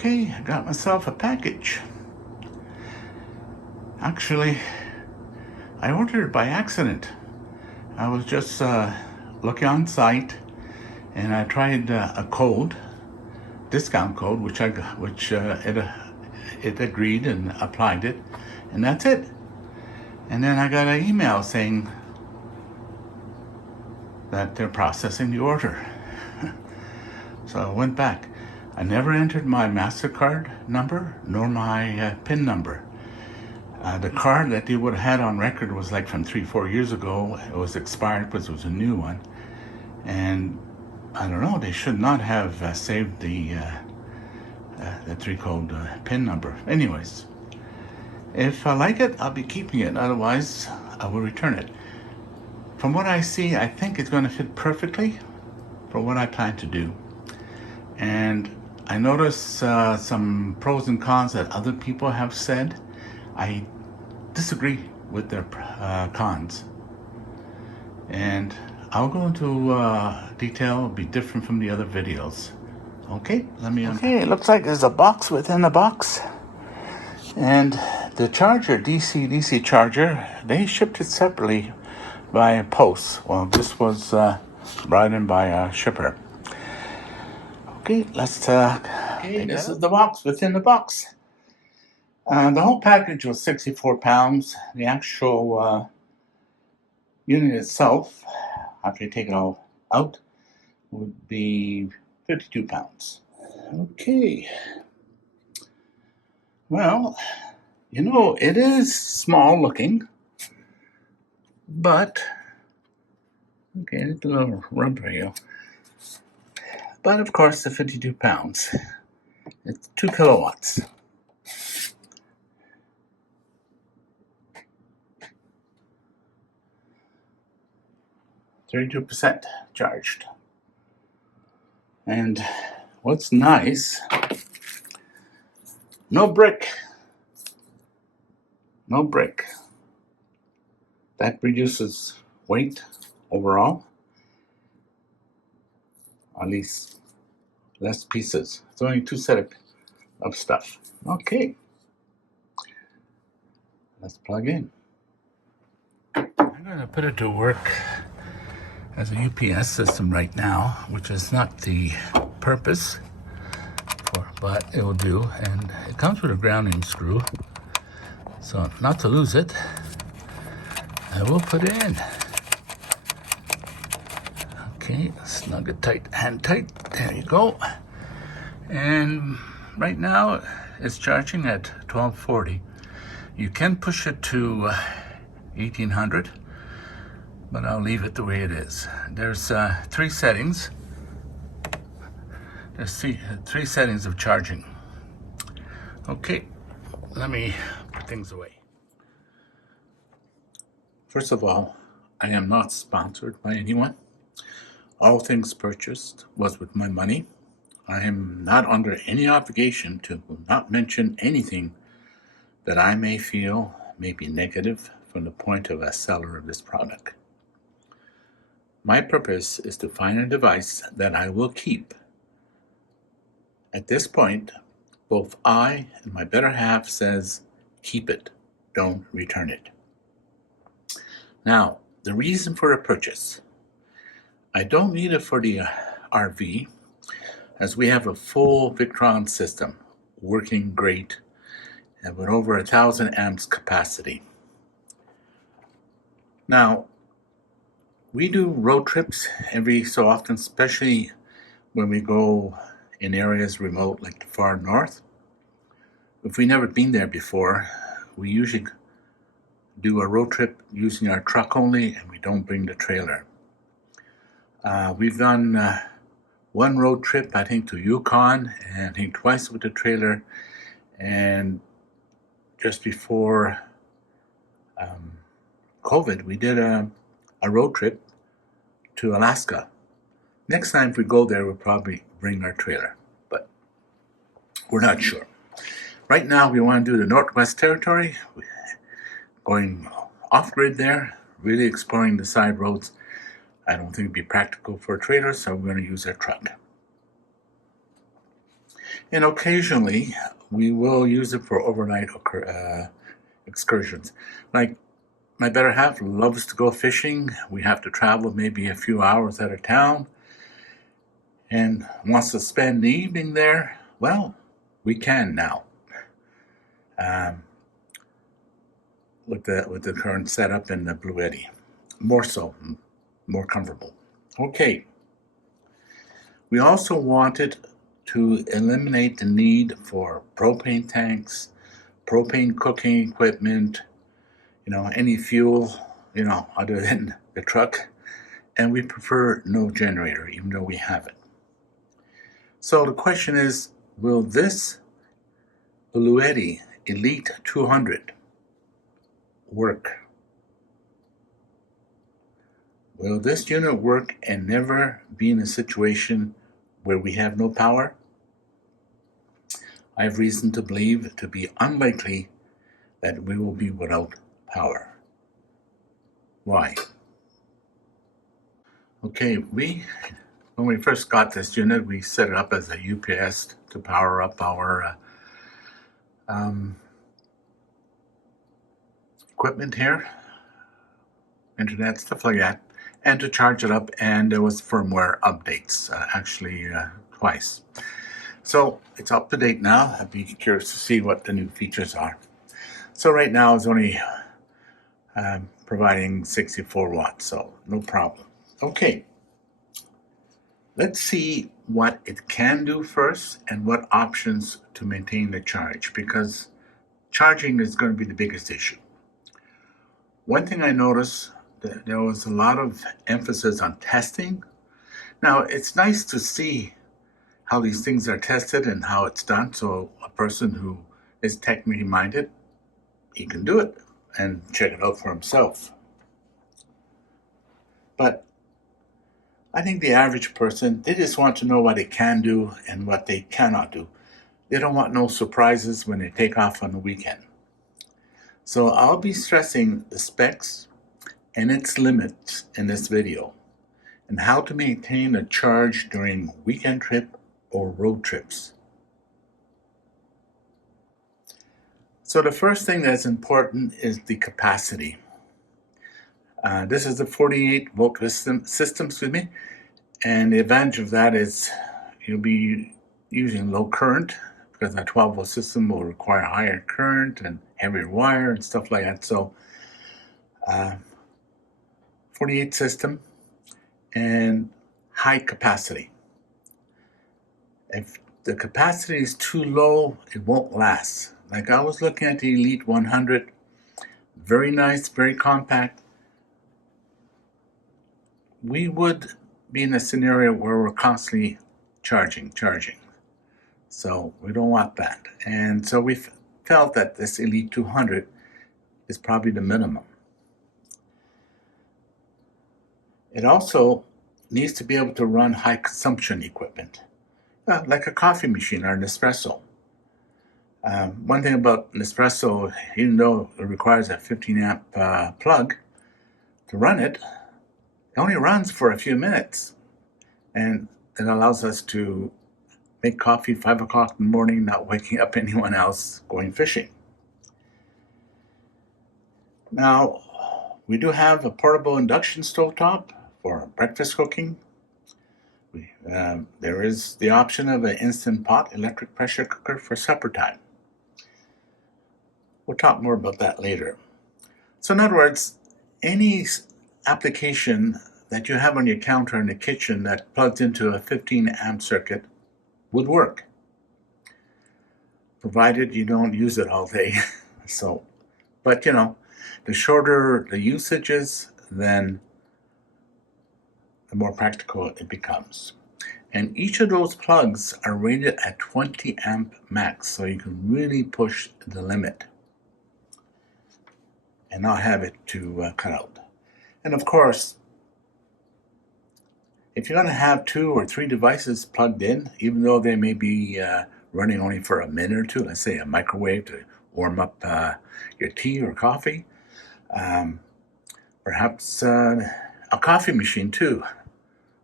Okay, I got myself a package. Actually, I ordered it by accident. I was just looking on site, and I tried a code, discount code, which it agreed and applied it, and that's it. And then I got an email saying that they're processing the order. So I went back. I never entered my MasterCard number nor my PIN number. The card that they would have had on record was like from 3-4 years ago. It was expired because it was a new one. And I don't know, they should not have saved the 3-code PIN number. Anyways, if I like it, I'll be keeping it. Otherwise, I will return it. From what I see, I think it's going to fit perfectly for what I plan to do. And I noticed some pros and cons that other people have said. I disagree with their cons. And I'll go into detail. It'll be different from the other videos. Okay, let me unpack. Okay, it looks like there's a box within the box. And the charger, DC charger, they shipped it separately by post. Well, this was brought in by a shipper. Okay, let's okay, this is the box within the box. The whole package was 64 pounds. The actual unit itself, after you take it all out, would be 52 pounds. Okay. Well, you know, it is small looking, but, okay, it's a little rubber here. But of course, the 52 pounds, it's 2 kilowatts. %, charged. And what's nice, no brick. No brick. That reduces weight overall. At least less pieces. It's only 2 sets of stuff. Okay. Let's plug in. I'm going to put it to work as a UPS system right now, which is not the purpose but it will do. And it comes with a grounding screw. So not to lose it, I will put it in. Okay, snug it tight, hand tight. There you go. And right now it's charging at 1240. You can push it to 1800, but I'll leave it the way it is. There's 3 settings. There's three settings of charging. Okay, let me put things away. First of all, I am not sponsored by anyone. All things purchased was with my money. I am not under any obligation to not mention anything that I may feel may be negative from the point of a seller of this product. My purpose is to find a device that I will keep. At this point, both I and my better half says, keep it, don't return it. Now, the reason for the purchase. I don't need it for the RV, as we have a full Victron system, working great, and with over 1,000 amps capacity. Now, we do road trips every so often, especially when we go in areas remote like the far north. If we've never been there before, we usually do a road trip using our truck only, and we don't bring the trailer. We've done one road trip, I think, to Yukon, and I think twice with the trailer, and just before COVID, we did a road trip to Alaska. Next time if we go there, we'll probably bring our trailer, but we're not sure. Right now, we want to do the Northwest Territory, going off-grid there, really exploring the side roads. I don't think it'd be practical for a trailer, so we're going to use our truck. And occasionally, we will use it for overnight excursions. Like my better half loves to go fishing. We have to travel maybe a few hours out of town and wants to spend the evening there. Well, we can now. Um, with the current setup in the BLUETTI. More so, more comfortable. Okay. We also wanted to eliminate the need for propane tanks, propane cooking equipment, any fuel, other than the truck. And we prefer no generator, even though we have it. So the question is, will this BLUETTI Elite 200 work? Will this unit work and never be in a situation where we have no power? I have reason to believe it to be unlikely that we will be without power. Why? Okay, when we first got this unit, we set it up as a UPS to power up our equipment here, internet, stuff like that, and to charge it up, and there was firmware updates, actually twice. So it's up to date now. I'd be curious to see what the new features are. So right now it's only providing 64 watts, so no problem. Okay, let's see what it can do first and what options to maintain the charge, because charging is going to be the biggest issue. One thing I noticed, that there was a lot of emphasis on testing. Now, it's nice to see how these things are tested and how it's done, so a person who is technically minded, he can do it and check it out for himself. But I think the average person, they just want to know what they can do and what they cannot do. They don't want no surprises when they take off on the weekend. So I'll be stressing the specs and its limits in this video, and how to maintain a charge during weekend trip or road trips. So the first thing that's important is the capacity. This is a 48 volt system, and the advantage of that is you'll be using low current, because a 12 volt system will require higher current and heavier wire and stuff like that. So 48 system and high capacity. If the capacity is too low, it won't last. Like I was looking at the Elite 100, very nice, very compact. We would be in a scenario where we're constantly charging. So we don't want that. And so we felt that this Elite 200 is probably the minimum. It also needs to be able to run high consumption equipment, like a coffee machine or an espresso. One thing about an espresso, even though it requires a 15 amp plug to run it, it only runs for a few minutes. And it allows us to make coffee 5 o'clock in the morning, not waking up anyone else going fishing. Now, we do have a portable induction stovetop for breakfast cooking. There is the option of an Instant Pot electric pressure cooker for supper time. We'll talk more about that later. So in other words, any application that you have on your counter in the kitchen that plugs into a 15 amp circuit would work, provided you don't use it all day. But the shorter the usage is, then the more practical it becomes. And each of those plugs are rated at 20 amp max, so you can really push the limit and not have it to cut out. And of course, if you're going to have 2 or 3 devices plugged in, even though they may be running only for a minute or two, let's say a microwave to warm up your tea or coffee, perhaps a coffee machine too,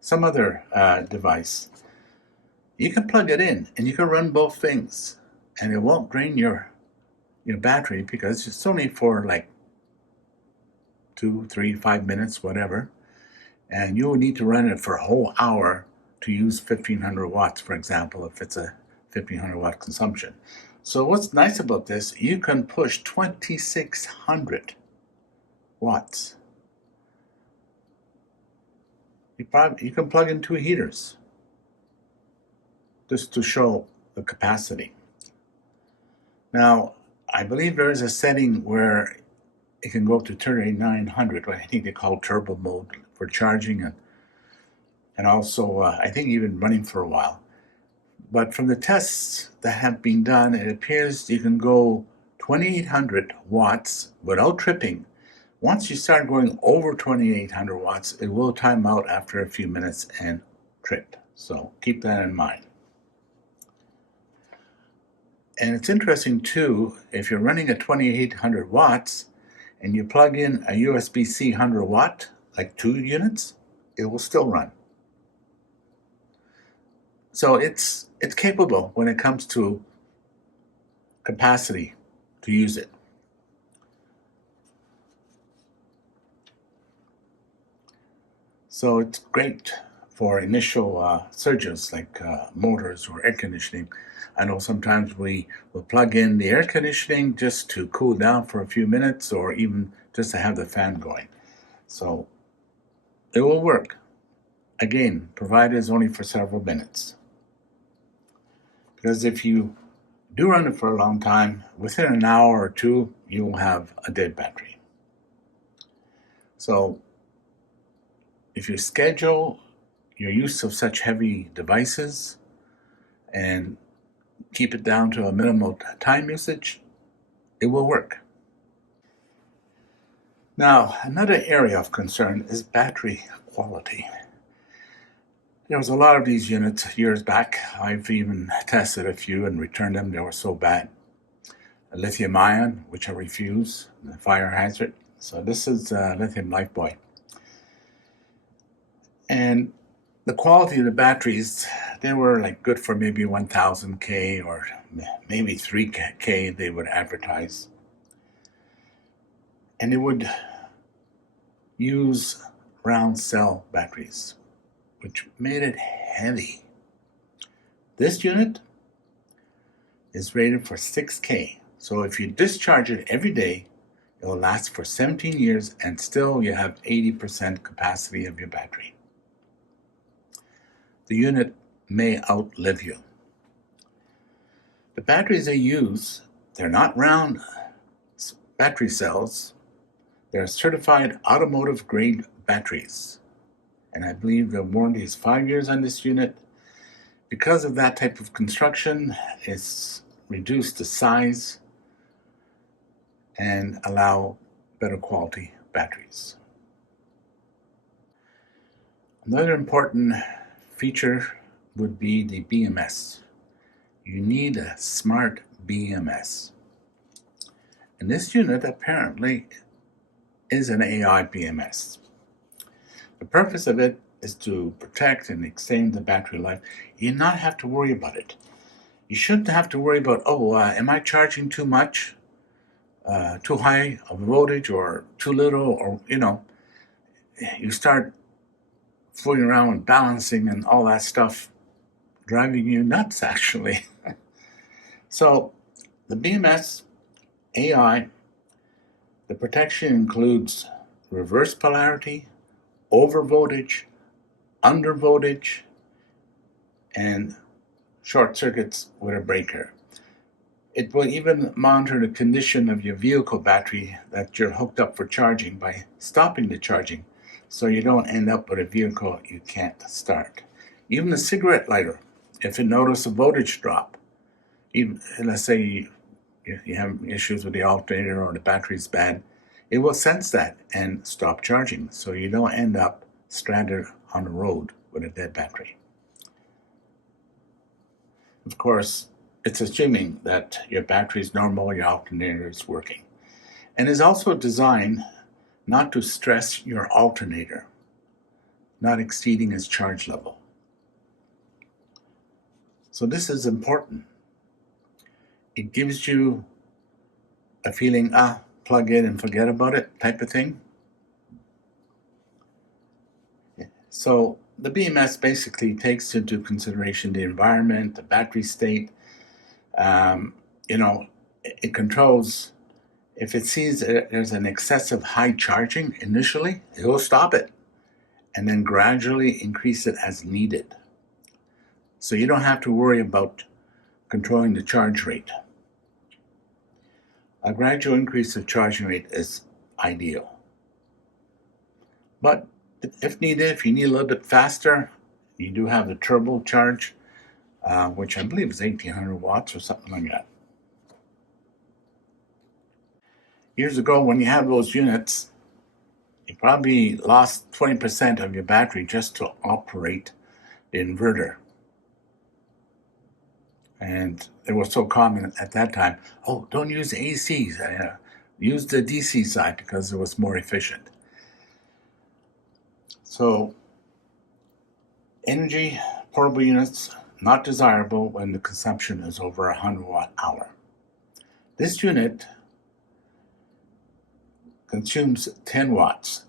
some other device. You can plug it in and you can run both things, and it won't drain your battery, because it's only for like 2, 3, 5 minutes, whatever. And you will need to run it for a whole hour to use 1500 watts, for example, if it's a 1500 watt consumption. So what's nice about this, you can push 2600 watts. You can plug in 2 heaters just to show the capacity. Now, I believe there is a setting where it can go up to 3900, what I think they call turbo mode, for charging and also I think even running for a while. But from the tests that have been done, it appears you can go 2800 watts without tripping. Once you start going over 2800 watts, it will time out after a few minutes and trip. So keep that in mind. And it's interesting too, if you're running at 2800 watts and you plug in a USB-C 100 watt, like 2 units, it will still run. So it's capable when it comes to capacity to use it. So it's great for initial surges like motors or air conditioning. I know sometimes we will plug in the air conditioning just to cool down for a few minutes, or even just to have the fan going. So it will work. Again, provided it's only for several minutes. Because if you do run it for a long time, within an hour or two, you will have a dead battery. So if you schedule your use of such heavy devices and keep it down to a minimal time usage, it will work. Now, another area of concern is battery quality. There was a lot of these units years back. I've even tested a few and returned them. They were so bad. A lithium ion, which I refuse, the fire hazard. So this is lithium Lifebuoy. And the quality of the batteries, they were like good for maybe 1000 K or maybe 3 K they would advertise. And they would use round cell batteries, which made it heavy. This unit is rated for 6K. So if you discharge it every day, it will last for 17 years and still you have 80% capacity of your battery. The unit may outlive you. The batteries they use, they're not round battery cells. They're certified automotive grade batteries. And I believe the warranty is 5 years on this unit. Because of that type of construction, it's reduced the size and allow better quality batteries. Another important feature would be the BMS. You need a smart BMS. And this unit apparently is an AI BMS. The purpose of it is to protect and extend the battery life. You not have to worry about it. You shouldn't have to worry about, am I charging too much, too high of voltage, or too little, or, you start fooling around with balancing and all that stuff, driving you nuts, actually. So the BMS AI, the protection includes reverse polarity, over voltage, under voltage, and short circuits with a breaker. It will even monitor the condition of your vehicle battery that you're hooked up for charging by stopping the charging, so you don't end up with a vehicle you can't start. Even the cigarette lighter, if it notices a voltage drop, even let's say you have issues with the alternator or the battery's bad, it will sense that and stop charging, so you don't end up stranded on the road with a dead battery. Of course, it's assuming that your battery is normal, your alternator is working. And is also designed not to stress your alternator, not exceeding its charge level. So this is important. It gives you a feeling, plug in and forget about it type of thing. So the BMS basically takes into consideration the environment, the battery state. It controls, if it sees there's an excessive high charging initially, it will stop it and then gradually increase it as needed. So you don't have to worry about controlling the charge rate. A gradual increase of charging rate is ideal. But if needed, if you need a little bit faster, you do have the turbo charge, which I believe is 1800 watts or something like that. Years ago, when you had those units, you probably lost 20% of your battery just to operate the inverter. And it was so common at that time, don't use AC, use the DC side because it was more efficient. So energy portable units, not desirable when the consumption is over 100 watt hour. This unit consumes 10 watts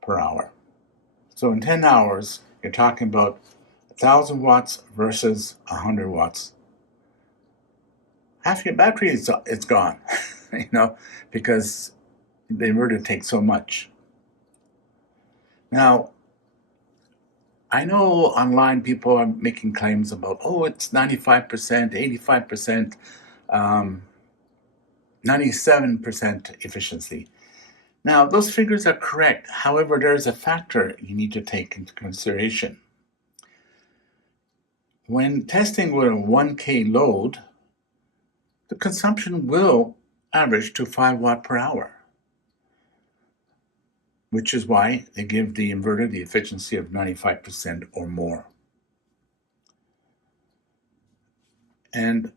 per hour. So in 10 hours, you're talking about 1,000 watts versus 100 watts. Half your battery is gone, because the inverter takes so much. Now, I know online people are making claims about, it's 95%, 85%, 97% efficiency. Now, those figures are correct. However, there's a factor you need to take into consideration. When testing with a 1K load, the consumption will average to 5 watt per hour, which is why they give the inverter the efficiency of 95% or more. And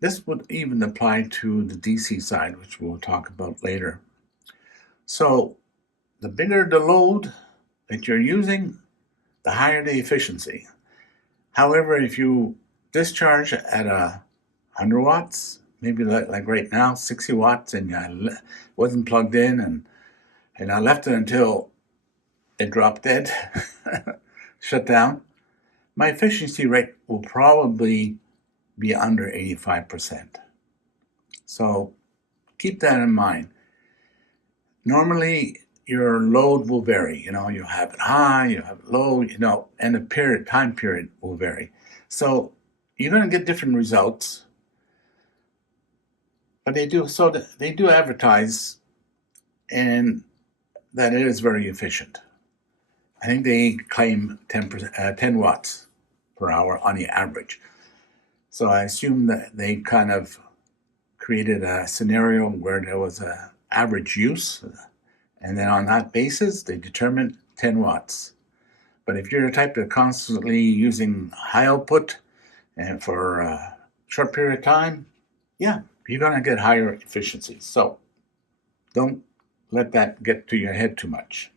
this would even apply to the DC side, which we'll talk about later. So the bigger the load that you're using, the higher the efficiency. However, if you discharge at 100 watts, maybe like right now, 60 watts, and I wasn't plugged in, and I left it until it dropped dead, shut down, my efficiency rate will probably be under 85%. So keep that in mind. Normally, your load will vary. You have it high, you have it low, and the time period will vary. So you're going to get different results. But they do advertise, and that it is very efficient. I think they claim 10 watts per hour on the average. So I assume that they kind of created a scenario where there was an average use, and then on that basis, they determined 10 watts. But if you're the type that's constantly using high output and for a short period of time, you're going to get higher efficiency. So don't let that get to your head too much.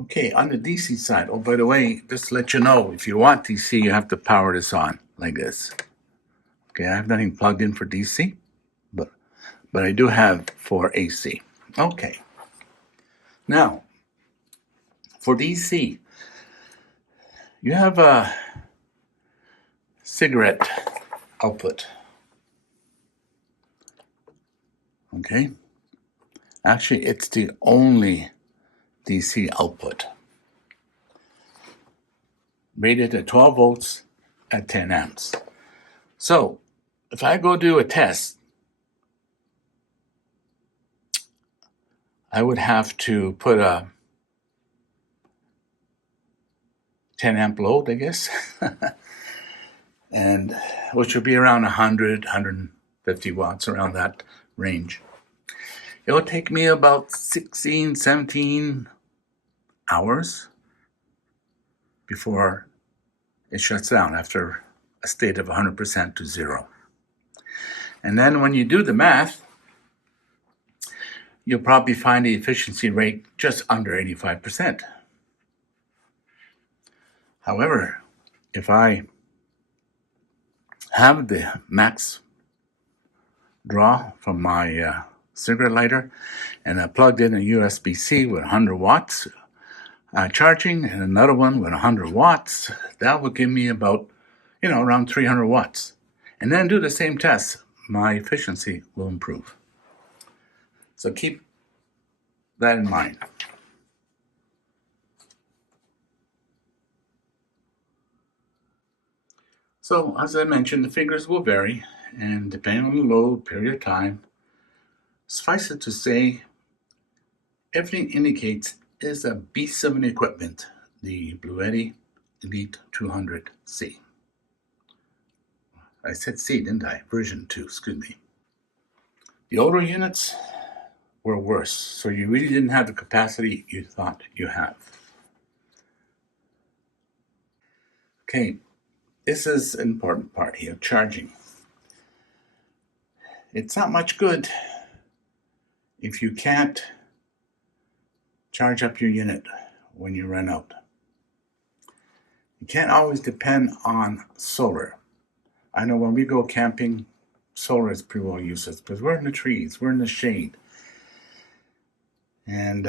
Okay, on the DC side, by the way, just to let you know, if you want DC, you have to power this on like this. Okay, I have nothing plugged in for DC, but I do have for AC. Okay. Now, for DC, you have a cigarette output. Okay? Actually, it's the only DC output. Rated at 12 volts at 10 amps. So, if I go do a test, I would have to put a 10 amp load, I guess, and which would be around 100, 150 watts, around that range. It will take me about 16, 17 hours before it shuts down after a state of 100% to 0. And then when you do the math, you'll probably find the efficiency rate just under 85%. However, if I have the max draw from my cigarette lighter and I plugged in a USB-C with 100 watts charging and another one with 100 watts, that would give me about, around 300 watts. And then do the same test, my efficiency will improve. So keep that in mind. So, as I mentioned, the figures will vary, and depending on the load, period of time, suffice it to say, everything indicates is a beast of an equipment, the BLUETTI Elite 200C. I said C, didn't I? Version 2, excuse me. The older units were worse, so you really didn't have the capacity you thought you have. Okay, this is an important part here, charging. It's not much good if you can't charge up your unit when you run out. You can't always depend on solar. I know when we go camping, solar is pretty well useless because we're in the trees, we're in the shade. And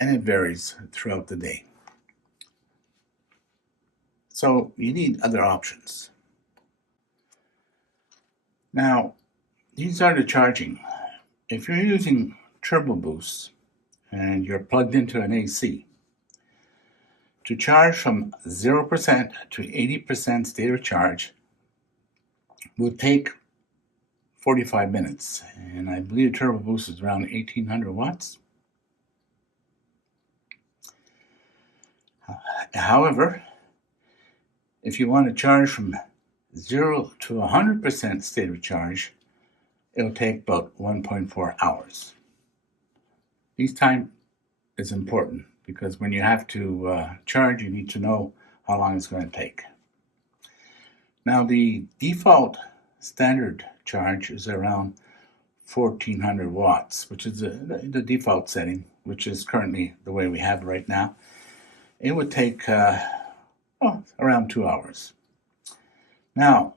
it varies throughout the day. So you need other options. Now, these are the charging. If you're using turbo boost and you're plugged into an AC, to charge from 0% to 80% state of charge will take 45 minutes. And I believe turbo boost is around 1800 watts. However, if you want to charge from 0 to 100% state of charge, it'll take about 1.4 hours. This time is important because when you have to charge, you need to know how long it's going to take. Now, the default standard charge is around 1400 watts, which is the default setting, which is currently the way we have it right now. It would take around 2 hours. Now,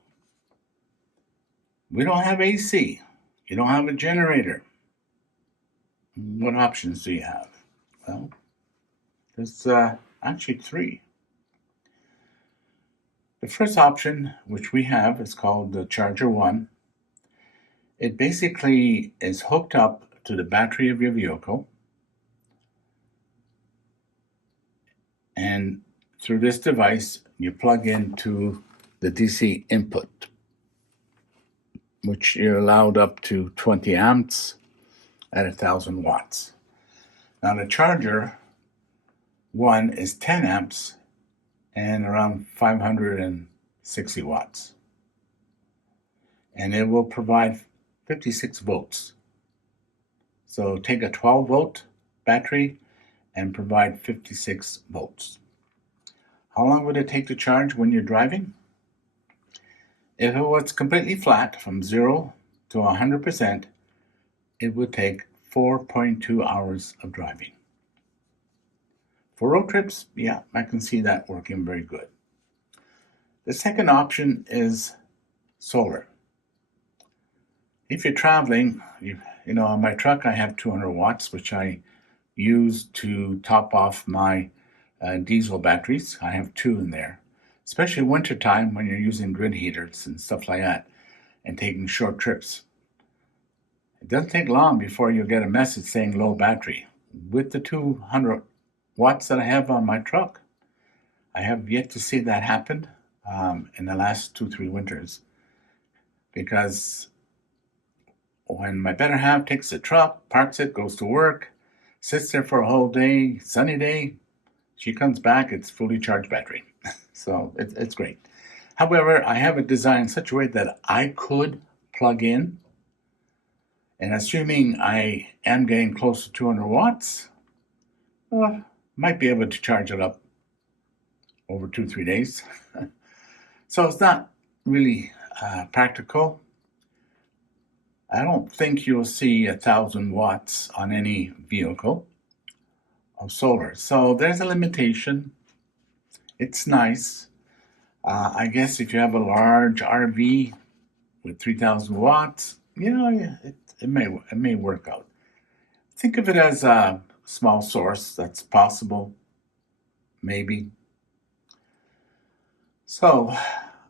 we don't have AC. You don't have a generator. What options do you have? Well, there's actually 3. The first option, which we have, is called the Charger 1. It basically is hooked up to the battery of your vehicle. And through this device, you plug into the DC input, which you're allowed up to 20 amps at 1000 watts. Now the Charger 1 is 10 amps and around 560 watts. And it will provide 56 volts. So take a 12 volt battery and provide 56 volts. How long would it take to charge when you're driving? If it was completely flat from 0 to 100%, it would take 4.2 hours of driving. For road trips, yeah, I can see that working very good. The second option is solar. If you're traveling, on my truck I have 200 watts, which I use to top off my diesel batteries. I have 2 in there, especially wintertime when you're using grid heaters and stuff like that and taking short trips. It doesn't take long before you'll get a message saying low battery. With the 200 watts that I have on my truck, I have yet to see that happen in the last 2-3 winters, because when my better half takes the truck, parks it, goes to work, sits there for a whole day, sunny day, she comes back, it's fully charged battery. So it's great. However, I have it designed in such a way that I could plug in, and assuming I am getting close to 200 watts, might be able to charge it up over 2-3 days. So it's not really practical. I don't think you'll see 1000 watts on any vehicle of solar. So there's a limitation. It's nice. I guess if you have a large RV with 3,000 watts, yeah, it may work out. Think of it as a small source that's possible, maybe. So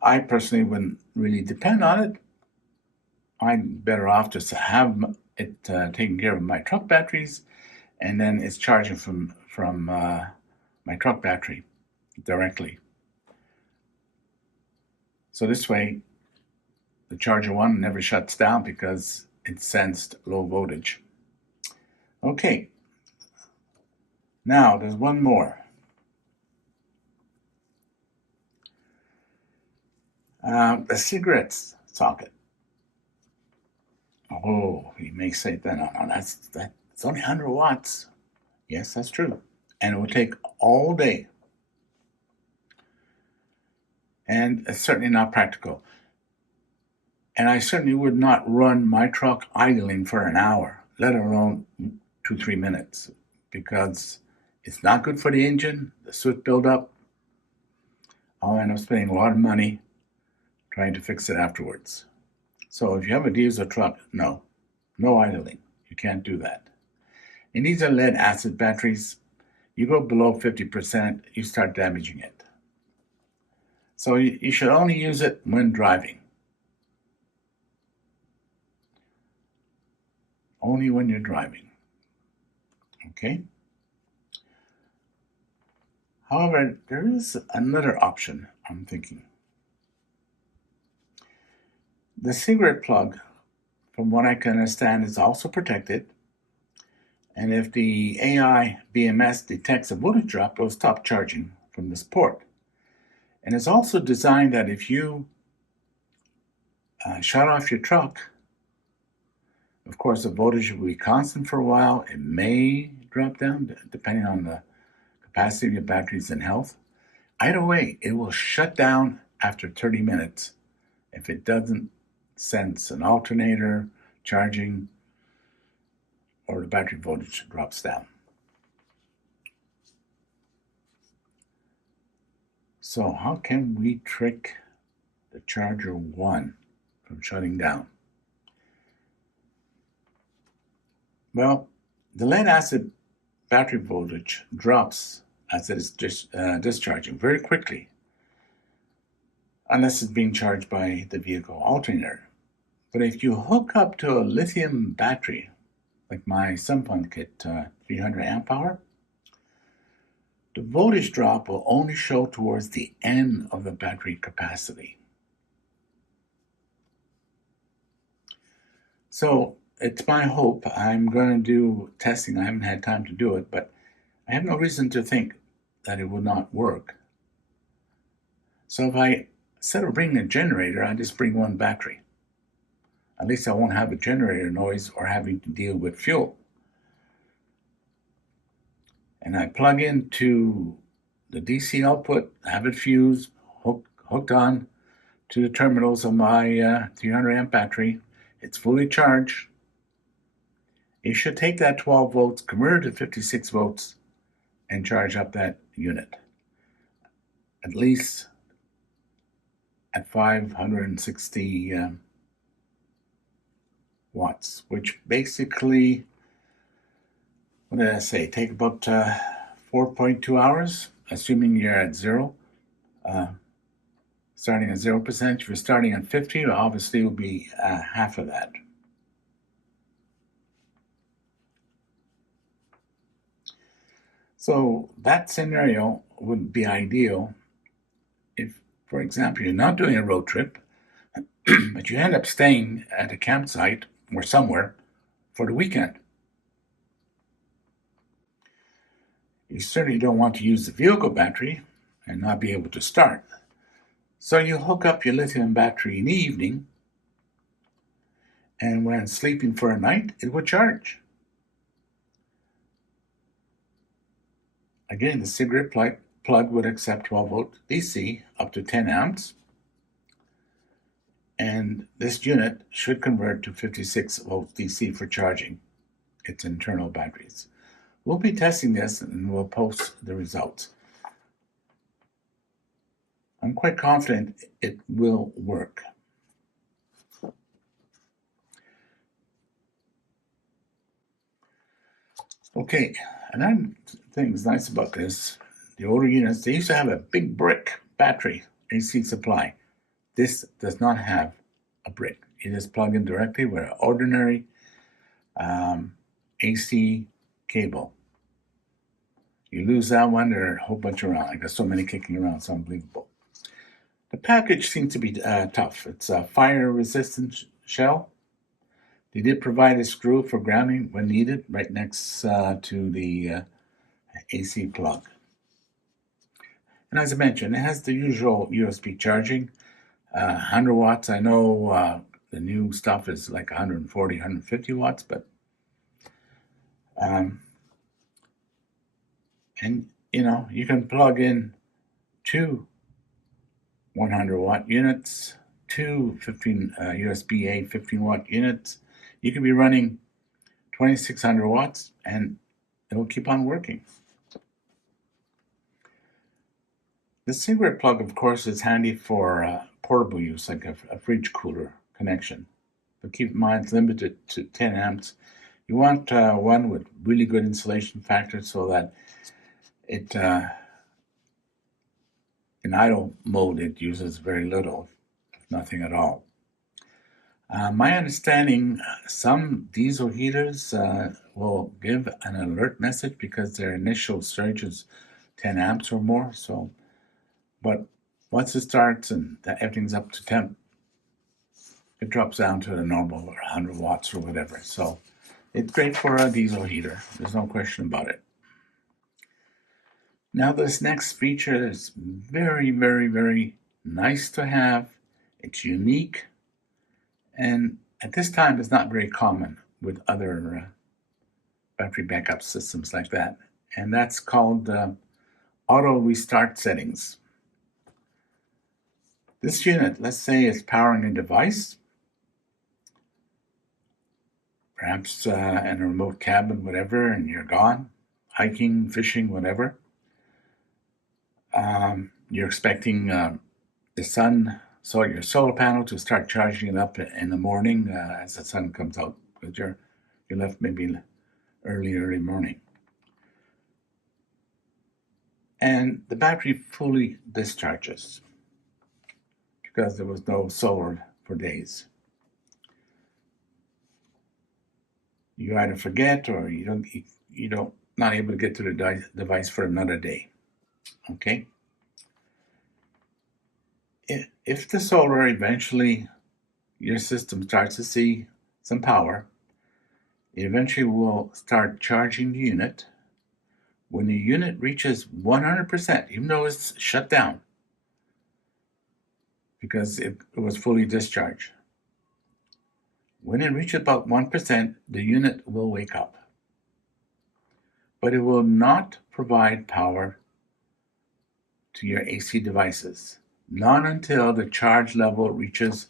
I personally wouldn't really depend on it. I'm better off just to have it taking care of my truck batteries, and then it's charging from my truck battery directly. So this way, the charger one never shuts down because it sensed low voltage. Okay, now there's one more. The cigarettes socket. Oh, you may say that, no, that's only 100 watts. Yes, that's true. And it will take all day. And it's certainly not practical. And I certainly would not run my truck idling for an hour, let alone 2-3 minutes, because it's not good for the engine, the soot buildup. I'll end up spending a lot of money trying to fix it afterwards. So if you have a diesel truck, no idling. You can't do that. And these are lead acid batteries. You go below 50%, you start damaging it. So you should only use it when driving. Only when you're driving. Okay? However, there is another option I'm thinking. The cigarette plug, from what I can understand, is also protected. And if the AI BMS detects a voltage drop, it will stop charging from this port. And it's also designed that if you shut off your truck, of course, the voltage will be constant for a while. It may drop down depending on the capacity of your batteries and health. Either way, it will shut down after 30 minutes if it doesn't sense an alternator charging or the battery voltage drops down. So how can we trick the charger 1 from shutting down? Well, the lead acid battery voltage drops as it is discharging very quickly, unless it's being charged by the vehicle alternator. But if you hook up to a lithium battery, like my Sunfund kit 300 amp hour, the voltage drop will only show towards the end of the battery capacity. So it's my hope. I'm going to do testing. I haven't had time to do it, but I have no reason to think that it will not work. So if I, instead of bringing a generator, I just bring one battery. At least I won't have a generator noise or having to deal with fuel. And I plug into the DC output, have it fused, hooked on to the terminals of my 300 amp battery. It's fully charged. It should take that 12 volts, convert it to 56 volts, and charge up that unit, at least at 560 watts, which basically, what did I say, take about 4.2 hours, assuming you're at zero, starting at 0%. If you're starting at 50, obviously it will be half of that. So that scenario would be ideal if, for example, you're not doing a road trip, but you end up staying at a campsite or somewhere for the weekend. You certainly don't want to use the vehicle battery and not be able to start. So you hook up your lithium battery in the evening, and when sleeping for a night, it will charge. Again, the cigarette plug would accept 12 volt DC up to 10 amps, and this unit should convert to 56 volts DC for charging its internal batteries. We'll be testing this and we'll post the results. I'm quite confident it will work. Okay, another thing that's nice about this, the older units, they used to have a big brick battery AC supply. This does not have a brick. You just plug in directly with an ordinary AC cable. You lose that one, there are a whole bunch around. I got so many kicking around, it's unbelievable. The package seems to be tough. It's a fire-resistant shell. They did provide a screw for grounding when needed, right next to the AC plug. And as I mentioned, it has the usual USB charging, 100 watts. I know the new stuff is like 140, 150 watts, but and you know, you can plug in two 100 watt units, two USB-A 15 watt units. You could be running 2600 watts and it will keep on working. The cigarette plug, of course, is handy for portable use, like a fridge cooler connection. But keep in mind, it's limited to 10 amps. You want one with really good insulation factor so that it, in idle mode, it uses very little, if nothing at all. My understanding, some diesel heaters will give an alert message because their initial surge is 10 amps or more. So, but once it starts and everything's up to temp, it drops down to the normal or 100 watts or whatever. So it's great for a diesel heater. There's no question about it. Now this next feature is very, very, very nice to have. It's unique. And at this time, it's not very common with other battery backup systems like that. And that's called auto restart settings. This unit, let's say, is powering a device, perhaps in a remote cabin, whatever, and you're gone, hiking, fishing, whatever. You're expecting the sun, so your solar panel to start charging it up in the morning as the sun comes out, because you're left maybe early morning. And the battery fully discharges because there was no solar for days. You either forget or you don't not able to get to the device for another day. Okay. If the solar eventually your system starts to see some power, it eventually will start charging the unit. When the unit reaches 100%, even though it's shut down because it was fully discharged, when it reaches about 1%, the unit will wake up. But it will not provide power to your AC devices, not until the charge level reaches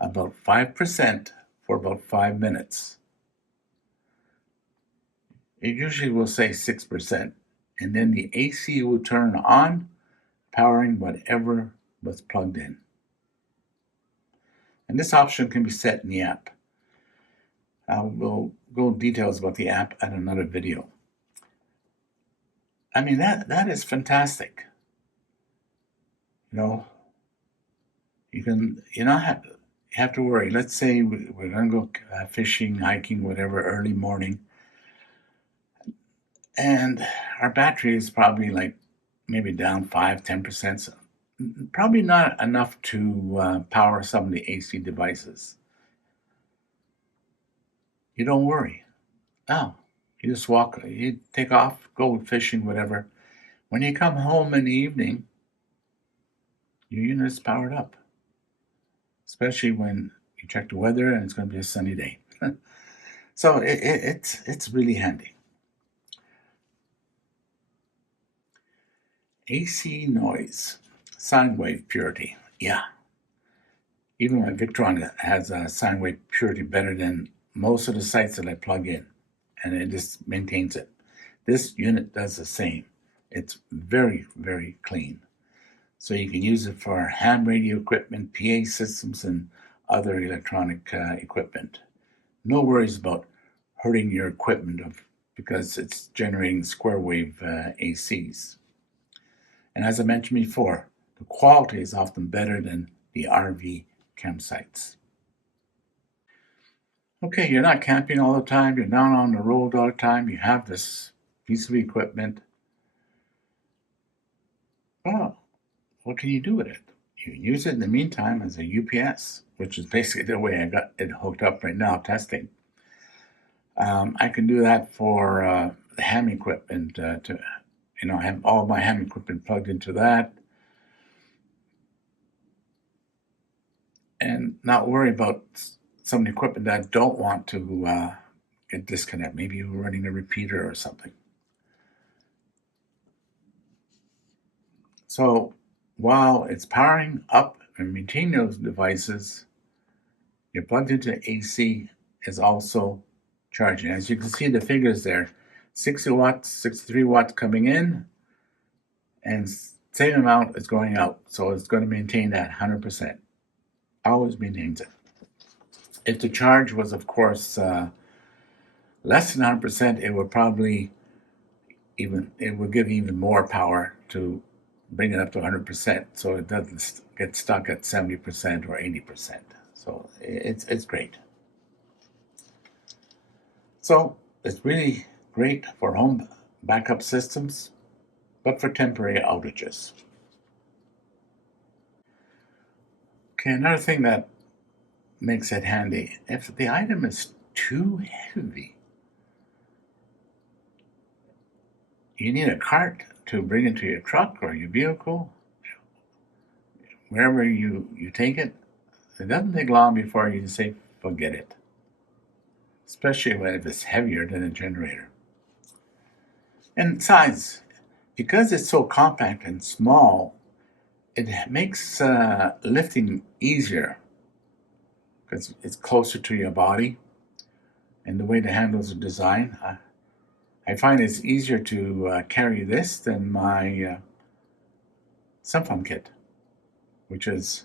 about 5% for about 5 minutes. It usually will say 6%, and then the AC will turn on, powering whatever was plugged in. And this option can be set in the app. We'll go details about the app at another video. I mean, that is fantastic. You know, you not have to worry. Let's say we're going to go fishing, hiking, whatever, early morning. And our battery is probably like maybe down 5-10%. So probably not enough to power some of the AC devices. You don't worry. No, you just walk, you take off, go fishing, whatever. When you come home in the evening, your unit is powered up, especially when you check the weather and it's going to be a sunny day. So it's really handy. AC noise, sine wave purity. Yeah. Even my Victron has a sine wave purity better than most of the sites that I plug in, and it just maintains it. This unit does the same. It's very, very clean. So you can use it for ham radio equipment, PA systems, and other electronic equipment. No worries about hurting your equipment because it's generating square wave ACs. And as I mentioned before, the quality is often better than the RV campsites. Okay, you're not camping all the time, you're not on the road all the time, you have this piece of equipment. Well, what can you do with it? You can use it in the meantime as a UPS, which is basically the way I got it hooked up right now, testing. I can do that for the ham equipment I have all my ham equipment plugged into that and not worry about some of the equipment that I don't want to get disconnected. Maybe you're running a repeater or something. So while it's powering up and maintaining those devices, you're plugged into AC is also charging. As you can see the figures there, 60 watts, 63 watts coming in, and same amount is going out. So it's going to maintain that 100%. Always maintains it. If the charge was, of course, less than 100%, it would probably it would give even more power to bring it up to 100%, so it doesn't get stuck at 70% or 80%. So it's great. So it's really great for home backup systems, but for temporary outages. Okay, another thing that makes it handy, if the item is too heavy, you need a cart to bring it to your truck or your vehicle, wherever you take it. It doesn't take long before you say, forget it. Especially if it's heavier than a generator. And size, because it's so compact and small, it makes lifting easier because it's closer to your body and the way the handles are designed. I find it's easier to carry this than my SimplyOffGridLife kit, which is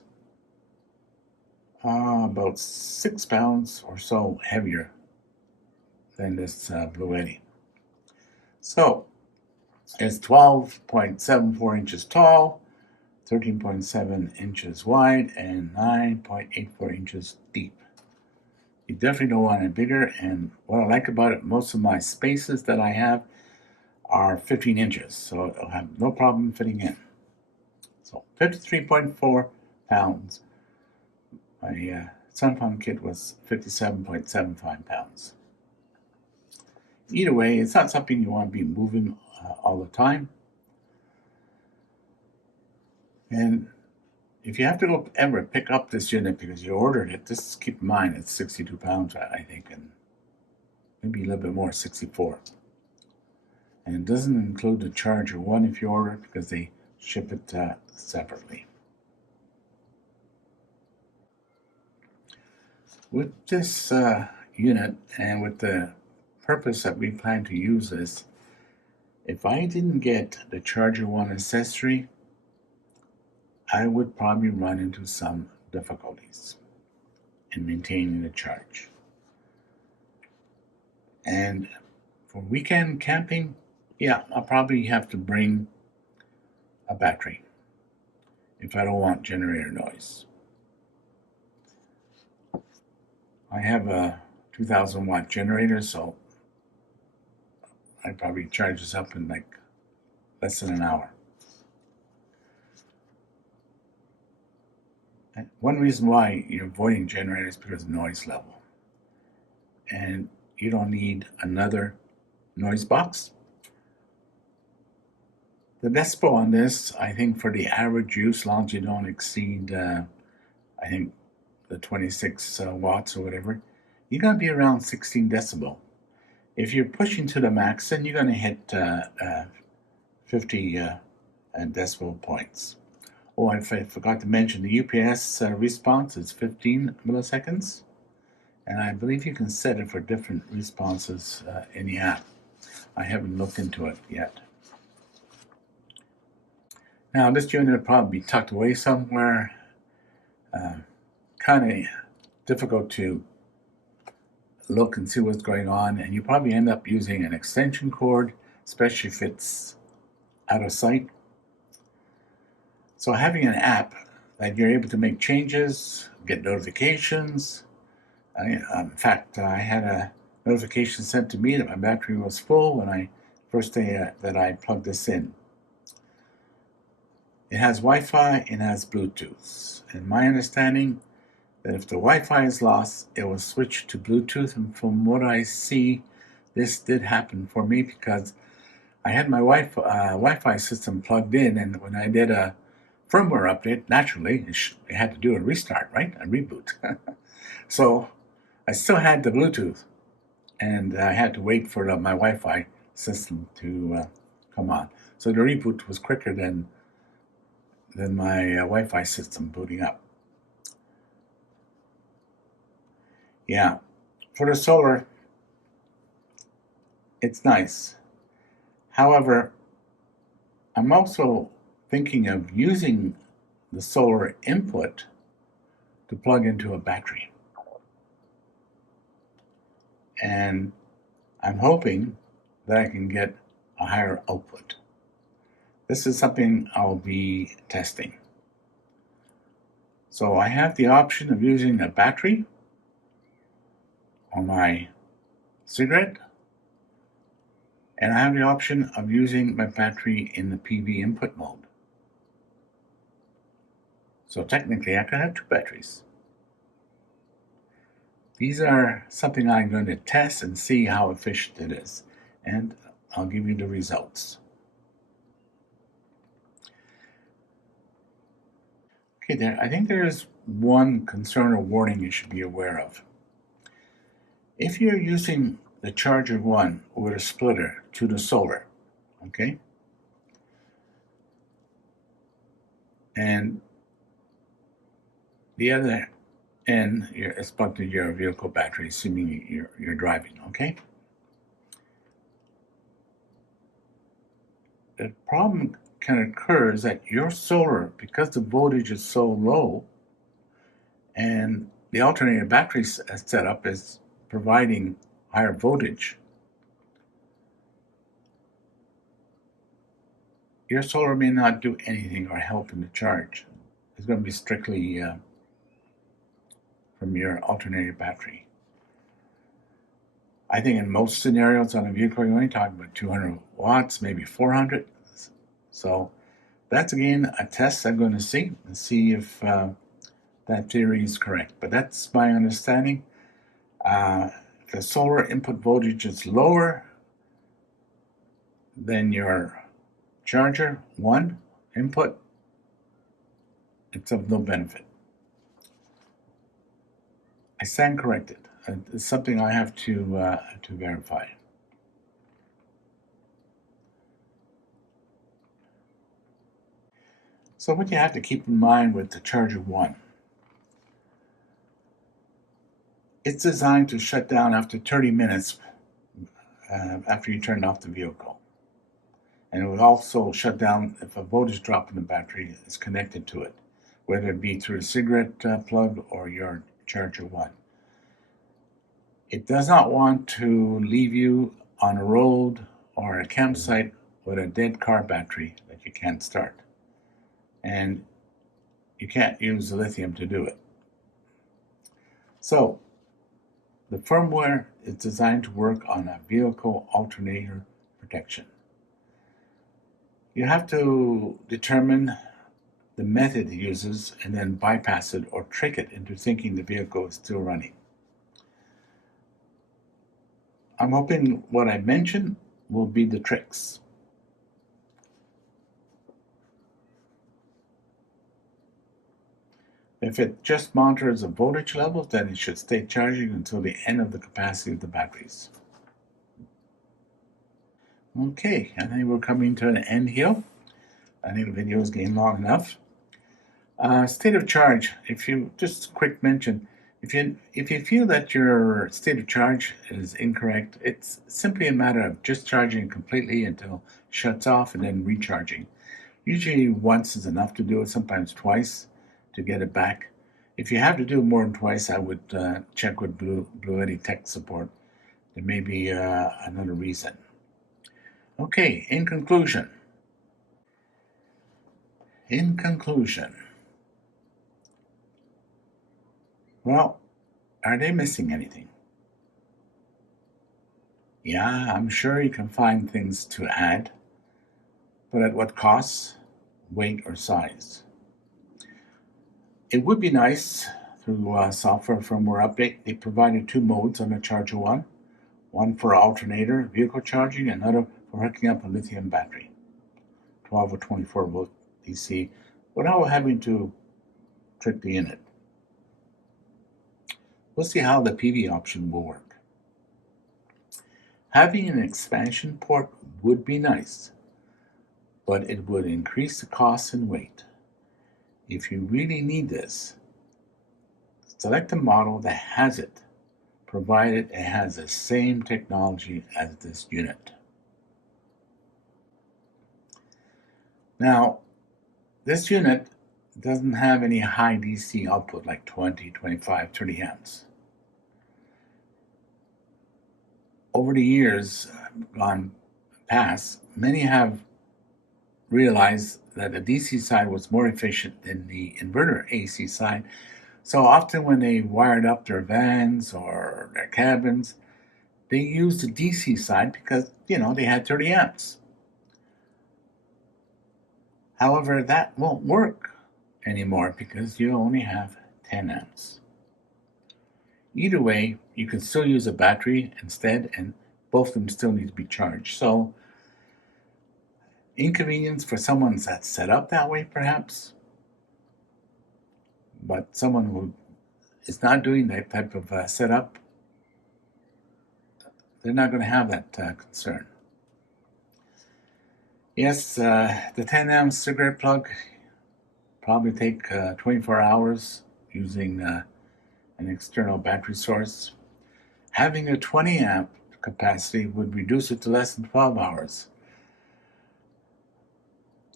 about 6 pounds or so heavier than this BLUETTI. So it's 12.74 inches tall, 13.7 inches wide, and 9.84 inches deep. You definitely don't want it bigger, and what I like about it, most of my spaces that I have are 15 inches, so it'll have no problem fitting in. So 53.4 pounds. My SimplyOffGridLife kit was 57.75 pounds. Either way, it's not something you want to be moving all the time. And if you have to go ever pick up this unit because you ordered it, just keep in mind it's 62 pounds, I think, and maybe a little bit more, 64. And it doesn't include the charger one if you order it because they ship it separately. With this unit and with the purpose that we plan to use this, if I didn't get the charger one accessory, I would probably run into some difficulties in maintaining the charge. And for weekend camping, yeah, I'll probably have to bring a battery if I don't want generator noise. I have a 2,000 watt generator, so I'd probably charge this up in like less than an hour. And one reason why you're avoiding generators is because of noise level. And you don't need another noise box. The decibel on this, I think for the average use, as long as you don't exceed, I think, the 26 watts or whatever, you're going to be around 16 decibel. If you're pushing to the max, then you're going to hit 50 decibel points. Oh, I forgot to mention the UPS response is 15 milliseconds. And I believe you can set it for different responses in the app. I haven't looked into it yet. Now this unit will probably be tucked away somewhere, kind of difficult to look and see what's going on, and you probably end up using an extension cord, especially if it's out of sight. So having an app that you're able to make changes, get notifications. In fact, I had a notification sent to me that my battery was full when I first day that I plugged this in. It has Wi-Fi, it has Bluetooth. And my understanding that if the Wi-Fi is lost, it will switch to Bluetooth. And from what I see, this did happen for me because I had my Wi-Fi system plugged in, and when I did a firmware update, naturally, it had to do a restart, right? A reboot. So I still had the Bluetooth, and I had to wait for my Wi-Fi system to come on. So the reboot was quicker than my Wi-Fi system booting up. Yeah, for the solar, it's nice. However, I'm also thinking of using the solar input to plug into a battery. And I'm hoping that I can get a higher output. This is something I'll be testing. So I have the option of using a battery on my cigarette, and I have the option of using my battery in the PV input mode. So technically I could have two batteries. These are something I'm going to test and see how efficient it is, and I'll give you the results. Okay, I think there is one concern or warning you should be aware of. If you're using the charger 1 with a splitter to the solar, okay, and the other end is plugged to your vehicle battery, assuming you're driving, okay? The problem can occur is that your solar, because the voltage is so low, and the alternator battery setup is providing higher voltage, your solar may not do anything or help in the charge. It's going to be strictly from your alternator battery. I think in most scenarios on a vehicle, you're only talking about 200 watts, maybe 400. So that's, again, a test I'm going to see and see if that theory is correct. But that's my understanding. If the solar input voltage is lower than your charger 1 input, it's of no benefit. I stand corrected. It's something I have to verify. So what you have to keep in mind with the Charger 1, it's designed to shut down after 30 minutes after you turn off the vehicle. And it will also shut down if a voltage drop in the battery is connected to it, whether it be through a cigarette plug or your Charger 1. It does not want to leave you on a road or a campsite with a dead car battery that you can't start. And you can't use the lithium to do it. So the firmware is designed to work on a vehicle alternator protection. You have to determine the method it uses and then bypass it or trick it into thinking the vehicle is still running. I'm hoping what I mentioned will be the tricks. If it just monitors the voltage levels, then it should stay charging until the end of the capacity of the batteries. Okay, I think we're coming to an end here. I think the video is getting long enough. State of charge, if you, just a quick mention, if you feel that your state of charge is incorrect, it's simply a matter of just charging completely until it shuts off and then recharging. Usually once is enough to do it, sometimes twice to get it back. If you have to do it more than twice, I would check with BLUETTI tech support. There may be another reason. Okay, in conclusion, well, are they missing anything? Yeah, I'm sure you can find things to add, but at what cost, weight, or size? It would be nice through software firmware update. They provided two modes on the Charger One, one for alternator vehicle charging, another for hooking up a lithium battery, 12 or 24 volt DC, without having to trick the unit. We'll see how the PV option will work. Having an expansion port would be nice, but it would increase the cost and weight. If you really need this, select a model that has it, provided it has the same technology as this unit. Now, this unit doesn't have any high DC output like 20, 25, 30 amps. Over the years gone past, many have realized that the DC side was more efficient than the inverter AC side. So often when they wired up their vans or their cabins, they used the DC side because, they had 30 amps. However, that won't work anymore because you only have 10 amps. Either way, you can still use a battery instead, and both of them still need to be charged. So, inconvenience for someone that's set up that way, perhaps, but someone who is not doing that type of setup, they're not going to have that concern. Yes, the 10 amp cigarette plug probably take 24 hours using an external battery source. Having a 20 amp capacity would reduce it to less than 12 hours.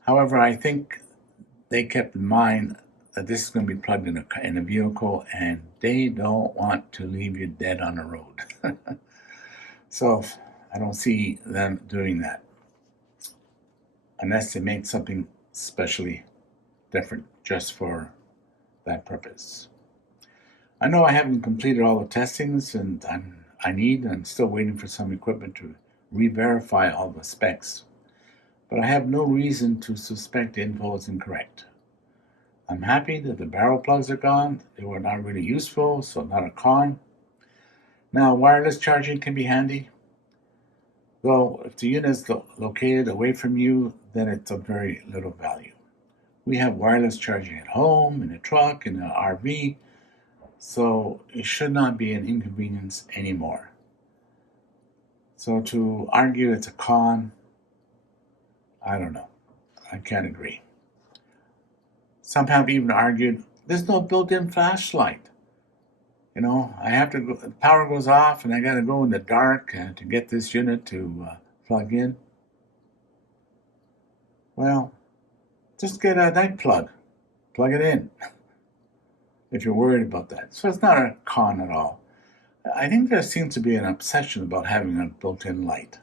However, I think they kept in mind that this is going to be plugged in a vehicle, and they don't want to leave you dead on the road. So I don't see them doing that unless they make something specially different just for that purpose. I know I haven't completed all the testings, and I'm still waiting for some equipment to re-verify all the specs, but I have no reason to suspect the info is incorrect. I'm happy that the barrel plugs are gone. They were not really useful, so not a con. Now, wireless charging can be handy, though if the unit is located away from you, then it's of very little value. We have wireless charging at home, in a truck, in an RV, so it should not be an inconvenience anymore. So to argue it's a con, I don't know. I can't agree. Some have even argued there's no built-in flashlight. I have to go, the power goes off and I got to go in the dark to get this unit to plug in. Well, just get a night plug it in if you're worried about that. So it's not a con at all. I think there seems to be an obsession about having a built-in light.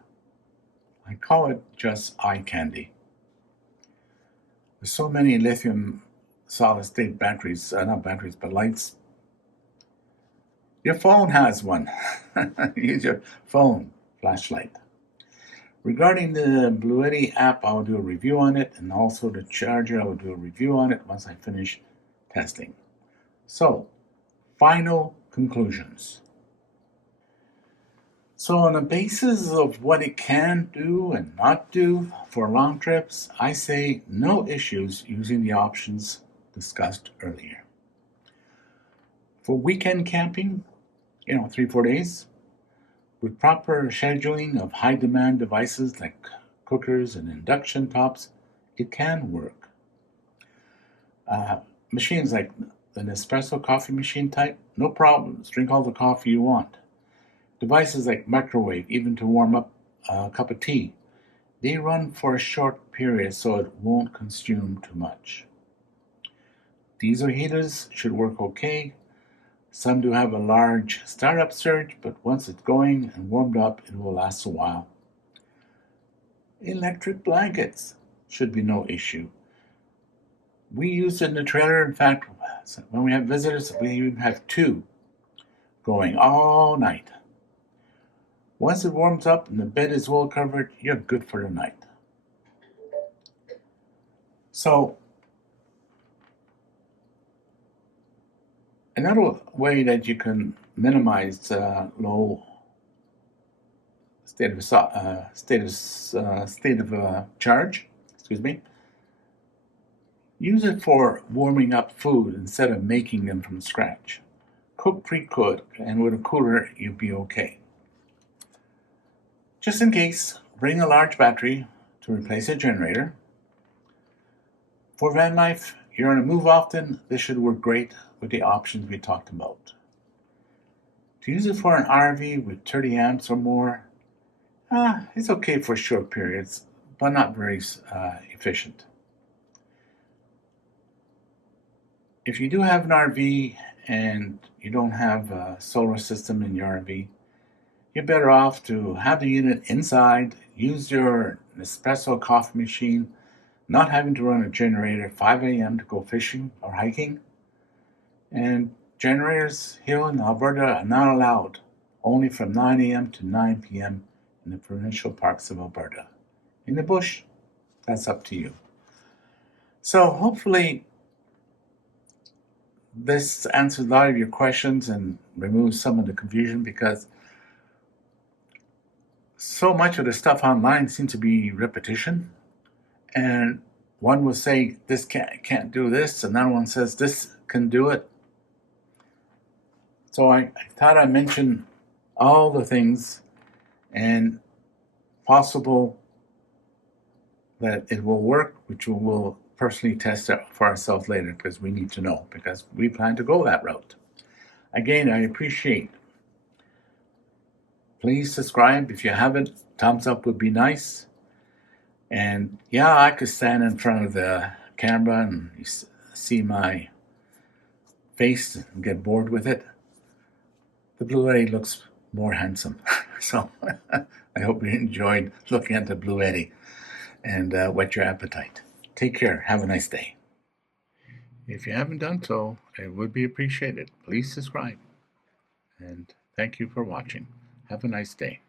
I call it just eye candy. There's so many lithium solid-state batteries, not batteries, but lights. Your phone has one. Use your phone flashlight. Regarding the BLUETTI app, I'll do a review on it, and also the charger, I will do a review on it once I finish testing. So, final conclusions. So on the basis of what it can do and not do for long trips, I say no issues using the options discussed earlier. For weekend camping, 3-4 days, with proper scheduling of high demand devices like cookers and induction tops, it can work. Machines like the Nespresso coffee machine type, no problems, drink all the coffee you want. Devices like microwave, even to warm up a cup of tea, They run for a short period so it won't consume too much. Diesel heaters should work okay. Some do have a large startup surge, but once it's going and warmed up, it will last a while. Electric blankets should be no issue. We use it in the trailer. In fact, when we have visitors, we even have two going all night. Once it warms up and the bed is well covered, you're good for the night. So, another way that you can minimize low state of charge, use it for warming up food instead of making them from scratch. Cook pre-cooked, and with a cooler, you'll be okay. Just in case, bring a large battery to replace a generator. For van life, you're on a move often, this should work great with the options we talked about. To use it for an RV with 30 amps or more, it's okay for short periods, but not very efficient. If you do have an RV and you don't have a solar system in your RV, you're better off to have the unit inside, use your Nespresso coffee machine, not having to run a generator at 5 a.m. to go fishing or hiking. And generators here in Alberta are not allowed, only from 9 a.m. to 9 p.m. in the provincial parks of Alberta. In the bush, that's up to you. So hopefully this answers a lot of your questions and removes some of the confusion, because so much of the stuff online seems to be repetition. And one will say, this can't do this, and another one says, this can do it. So I thought I'd mention all the things and possible that it will work, which we will personally test it for ourselves later, because we need to know, because we plan to go that route. Again, I appreciate. Please subscribe if you haven't. Thumbs up would be nice. And yeah, I could stand in front of the camera and see my face and get bored with it. The BLUETTI looks more handsome. So I hope you enjoyed looking at the BLUETTI and whet your appetite. Take care. Have a nice day. If you haven't done so, it would be appreciated. Please subscribe. And thank you for watching. Have a nice day.